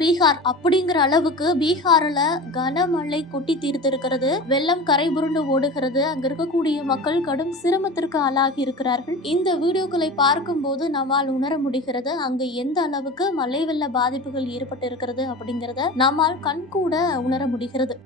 பீகார் பீகார் அப்படிங்கிற அளவுக்கு பீகார்ல கனமழை கொட்டி தீர்த்திருக்கிறது. வெள்ளம் கரை புரண்டு ஓடுகிறது. அங்க இருக்கக்கூடிய மக்கள் கடும் சிரமத்திற்கு ஆளாகி இருக்கிறார்கள். இந்த வீடியோக்களை பார்க்கும் போது நம்மால் உணர முடிகிறது அங்கு எந்த அளவுக்கு மழை வெள்ள பாதிப்புகள் ஏற்பட்டு இருக்கிறது அப்படிங்கறத நம்மால் கண்கூட உணர முடிகிறது.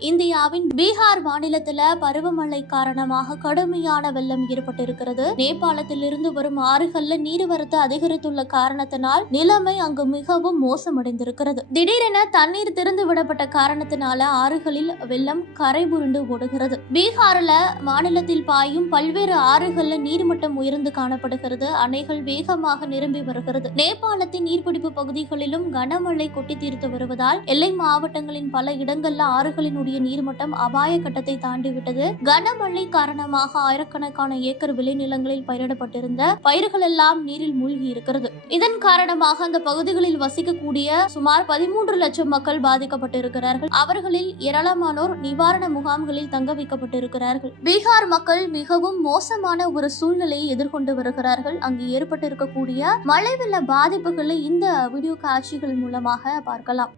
இந்தியாவின் பீகார் மாநிலத்துல பருவமழை காரணமாக கடுமையான வெள்ளம் ஏற்பட்டிருக்கிறது. நேபாளத்தில் இருந்து வரும் ஆறுகள்ல நீர்வரத்து அதிகரித்துள்ள காரணத்தினால் நிலைமை அங்கு மிகவும் மோசமடைந்திருக்கிறது. திடீரென தண்ணீர் திறந்து விடப்பட்ட காரணத்தினால ஆறுகளில் வெள்ளம் கரை புரண்டு ஓடுகிறது. பீகார்ல மாநிலத்தில் பாயும் பல்வேறு ஆறுகள்ல நீர்மட்டம் உயர்ந்து காணப்படுகிறது. அணைகள் வேகமாக நிரம்பி வருகிறது. நேபாளத்தின் நீர்பிடிப்பு பகுதிகளிலும் கனமழை கொட்டி தீர்த்து வருவதால் எல்லை மாவட்டங்களின் பல இடங்கள்ல ஆறுகளினுடைய நீர்மட்டம் அபாய கட்டத்தை தாண்டிவிட்டது. கனமழை காரணமாக ஆயிரக்கணக்கான ஏக்கர் விளைநிலங்களில் பயிரிடப்பட்டிருந்த பயிர்கள் எல்லாம் நீரில் மூழ்கி இருக்கிறது. இதன் காரணமாக அந்த பகுதிகளில் வசிக்கக்கூடிய சுமார் பதிமூன்று லட்சம் மக்கள் பாதிக்கப்பட்டிருக்கிறார்கள். அவர்களில் ஏராளமானோர் நிவாரண முகாம்களில் தங்க வைக்கப்பட்டிருக்கிறார்கள். பீகார் மக்கள் மிகவும் மோசமான ஒரு சூழ்நிலையை எதிர்கொண்டு வருகிறார்கள். அங்கு ஏற்பட்டிருக்கக்கூடிய மழை வெள்ள பாதிப்புகளை இந்த வீடியோ காட்சிகள் மூலமாக பார்க்கலாம்.